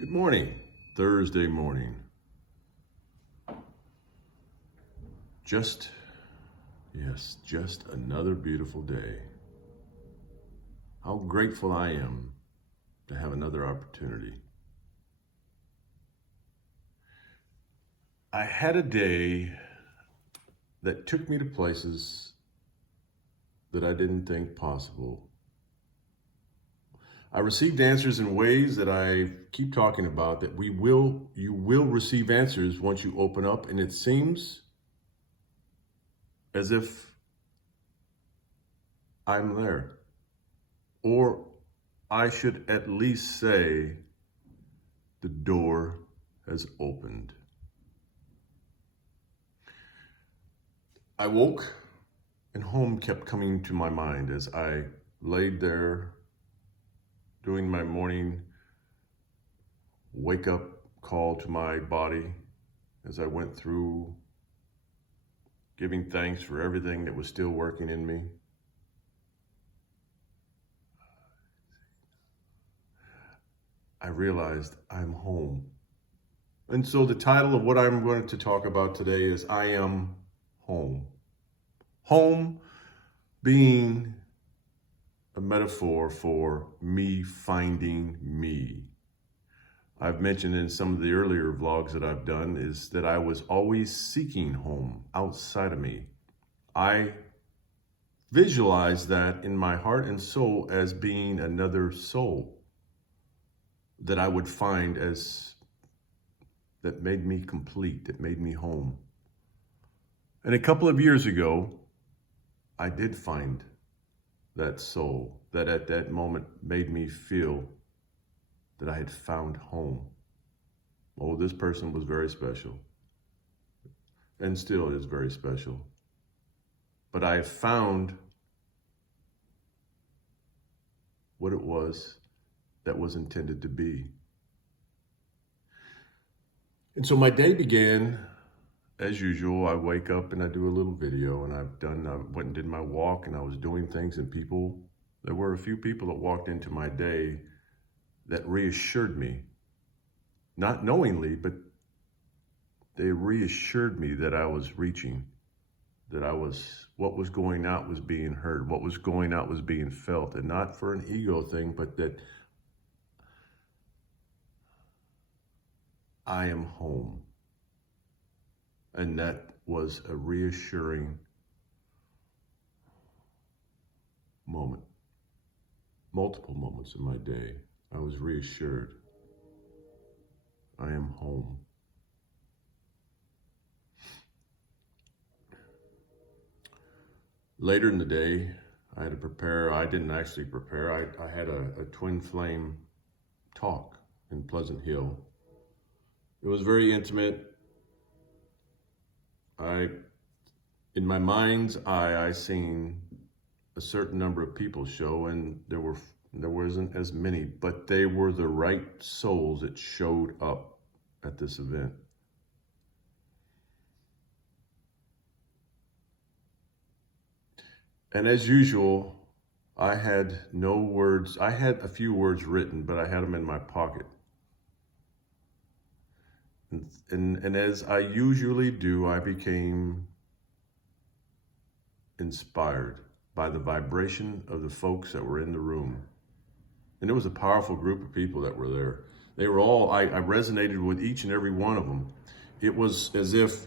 Good morning, Thursday morning. Just another beautiful day. How grateful I am to have another opportunity. I had a day that took me to places that I didn't think possible. I received answers in ways that I keep talking about, that you will receive answers once you open up, and it seems as if I'm there. Or I should at least say the door has opened. I woke and home kept coming to my mind as I laid there doing my morning wake up call to my body, as I went through giving thanks for everything that was still working in me. I realized I'm home. And so the title of what I'm going to talk about today is I am home. Home being a metaphor for me finding me. I've mentioned in some of the earlier vlogs that I've done is that I was always seeking home outside of me. I visualized that in my heart and soul as being another soul that I would find that made me complete, that made me home. And a couple of years ago, I did find that soul that at that moment made me feel that I had found home. Oh, this person was very special and still is very special. But I found what it was that was intended to be. And so my day began as usual. I wake up and I do a little video, and I went and did my walk, and I was doing things, and there were a few people that walked into my day that reassured me, not knowingly, but they reassured me that I was reaching, that what was going out was being heard, what was going out was being felt, and not for an ego thing, but that I am home. And that was a reassuring moment. Multiple moments in my day, I was reassured. I am home. Later in the day, I had to prepare. I didn't actually prepare. I had a twin flame talk in Pleasant Hill. It was very intimate. In my mind's eye, I seen a certain number of people show, and there wasn't as many, but they were the right souls that showed up at this event. And as usual, I had no words. I had a few words written, but I had them in my pocket. And as I usually do, I became inspired by the vibration of the folks that were in the room. And it was a powerful group of people that were there. They were all, I resonated with each and every one of them. It was as if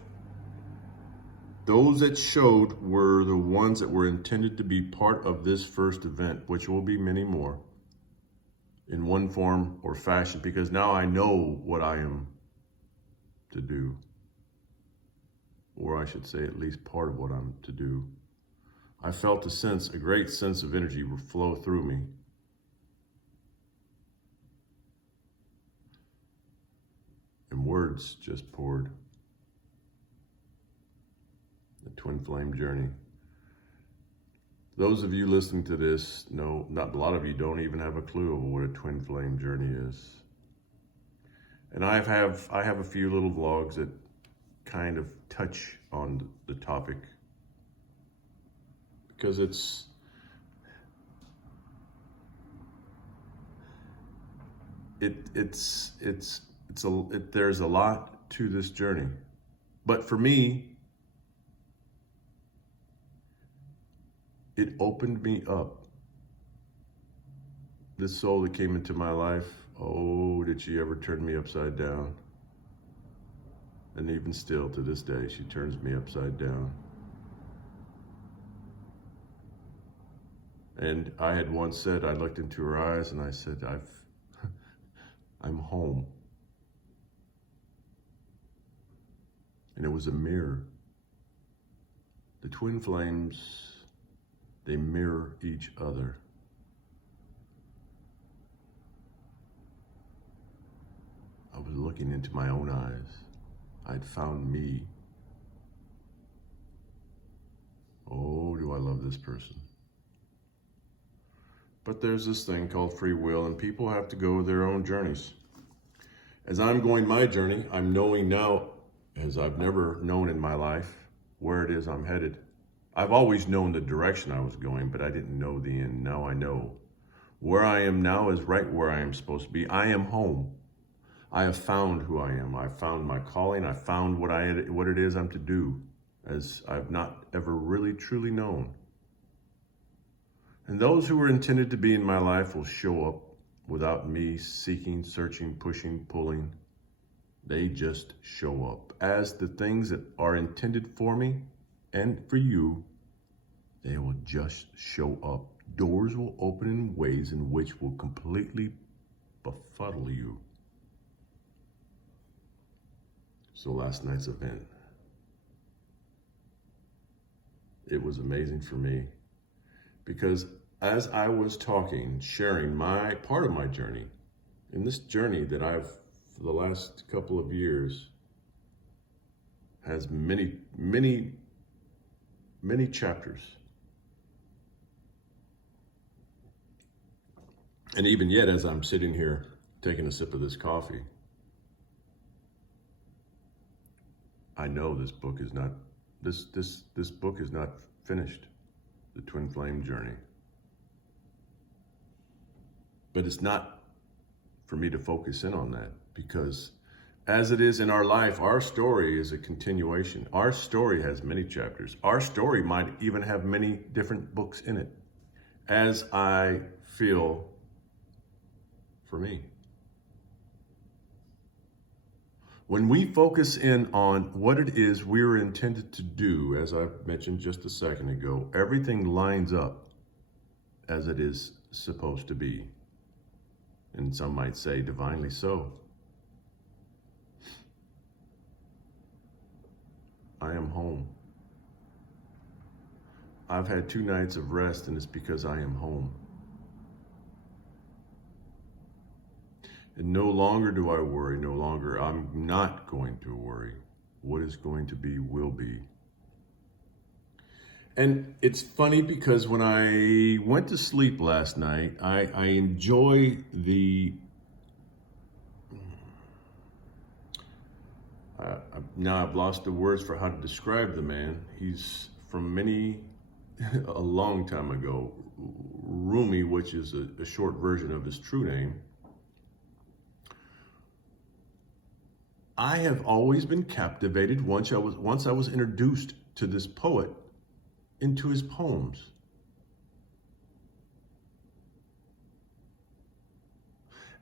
those that showed were the ones that were intended to be part of this first event, which will be many more in one form or fashion, because now I know what I am to do, or I should say at least part of what I'm to do. I felt a great sense of energy flow through me. And words just poured. The twin flame journey. Those of you listening to this know, not a lot of you don't even have a clue of what a twin flame journey is. And I have a few little vlogs that kind of touch on the topic, because there's a lot to this journey. But for me, it opened me up. This soul that came into my life, oh, did she ever turn me upside down? And even still, to this day, she turns me upside down. And I had once said, I looked into her eyes and I said, I'm home. And it was a mirror. The twin flames, they mirror each other. I was looking into my own eyes. I'd found me. Oh, do I love this person. But there's this thing called free will, and people have to go their own journeys. As I'm going my journey, I'm knowing now, as I've never known in my life, where it is I'm headed. I've always known the direction I was going, but I didn't know the end. Now I know. Where I am now is right where I am supposed to be. I am home. I have found who I am. I found my calling. I found what it is I'm to do, as I've not ever really truly known. And those who were intended to be in my life will show up without me seeking, searching, pushing, pulling. They just show up. As the things that are intended for me and for you, they will just show up. Doors will open in ways in which will completely befuddle you. So last night's event, it was amazing for me, because as I was talking, sharing my part of my journey, in this journey that I've, for the last couple of years, has many, many, many chapters. And even yet, as I'm sitting here taking a sip of this coffee, I know this book is not, this book is not finished, the Twin Flame Journey. But it's not for me to focus in on that, because as it is in our life, our story is a continuation. Our story has many chapters. Our story might even have many different books in it, as I feel for me. When we focus in on what it is we're intended to do, as I mentioned just a second ago, everything lines up as it is supposed to be. And some might say divinely so. I am home. I've had 2 nights of rest, and it's because I am home. And no longer do I worry, no longer. I'm not going to worry. What is going to be will be. And it's funny, because when I went to sleep last night, I enjoy the, now I've lost the words for how to describe the man. He's from a long time ago, Rumi, which is a short version of his true name. I have always been captivated once I was introduced to this poet, into his poems.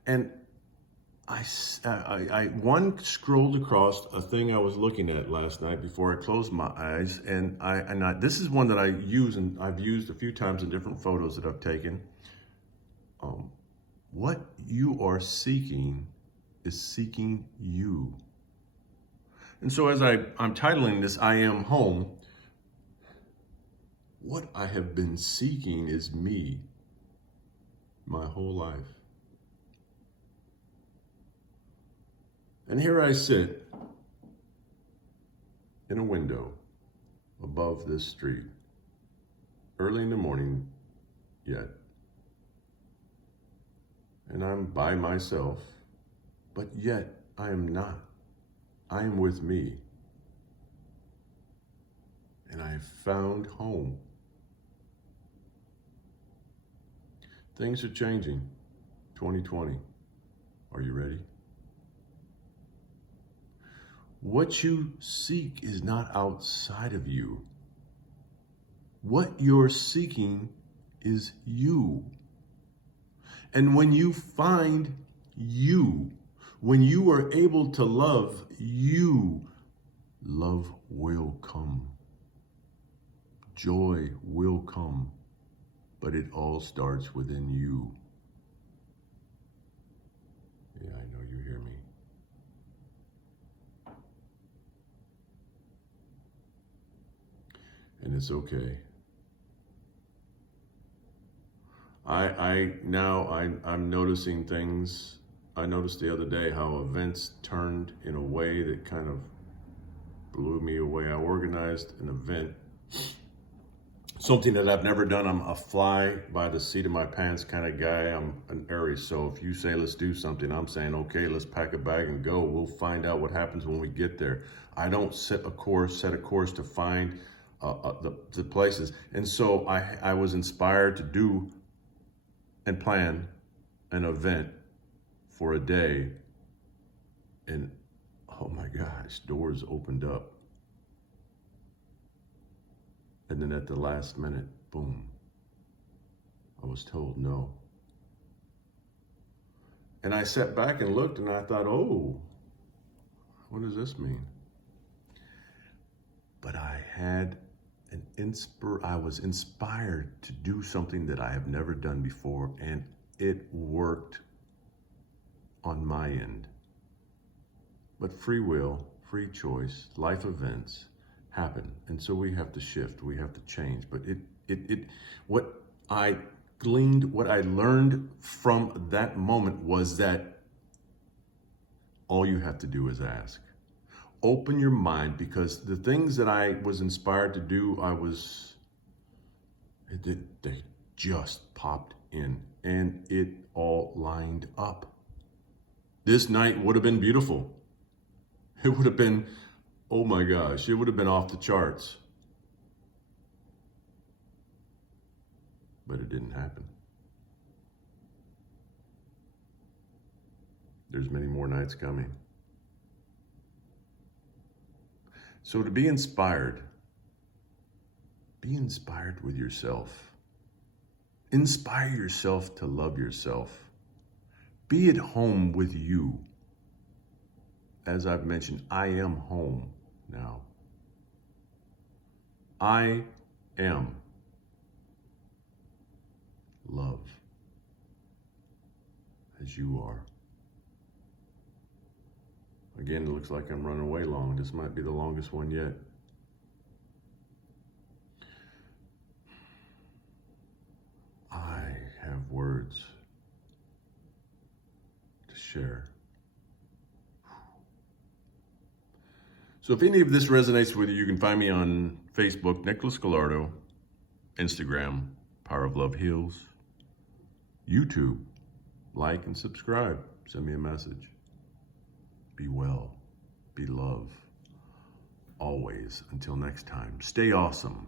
And I scrolled across a thing I was looking at last night before I closed my eyes, and this is one that I use, and I've used a few times in different photos that I've taken. What you are seeking is seeking you. And so as I'm titling this, I Am Home, what I have been seeking is me my whole life. And here I sit in a window above this street, early in the morning yet. And I'm by myself, but yet I am not. I am with me. And I have found home. Things are changing, 2020. Are you ready? What you seek is not outside of you. What you're seeking is you. And when you find you, when you are able to love you, love will come. Joy will come. But it all starts within you. Yeah, I know you hear me. And it's okay. I'm noticing things. I noticed the other day how events turned in a way that kind of blew me away. I organized an event, something that I've never done. I'm a fly by the seat of my pants kind of guy. I'm an Aries, so if you say let's do something, I'm saying okay, let's pack a bag and go. We'll find out what happens when we get there. I don't set a course to find the places. And so I was inspired to do and plan an event for a day, and oh my gosh, doors opened up. And then at the last minute, boom, I was told no. And I sat back and looked and I thought, oh, what does this mean? But I was inspired to do something that I have never done before, and it worked on my end. But free will, free choice, life events happen, and so we have to shift, we have to change. But what I gleaned, what I learned from that moment was that all you have to do is ask. Open your mind, because the things that I was inspired to do, they just popped in, and it all lined up. This night would have been beautiful. It would have been, oh my gosh, it would have been off the charts. But it didn't happen. There's many more nights coming. So to be inspired with yourself. Inspire yourself to love yourself. Be at home with you. As I've mentioned, I am home now. I am love, as you are. Again, it looks like I'm running away long. This might be the longest one yet. I have words to share. So if any of this resonates with you, you can find me on Facebook, Nicholas Gallardo, Instagram, Power of Love Heals, YouTube. Like and subscribe. Send me a message. Be well. Be love. Always. Until next time, stay awesome.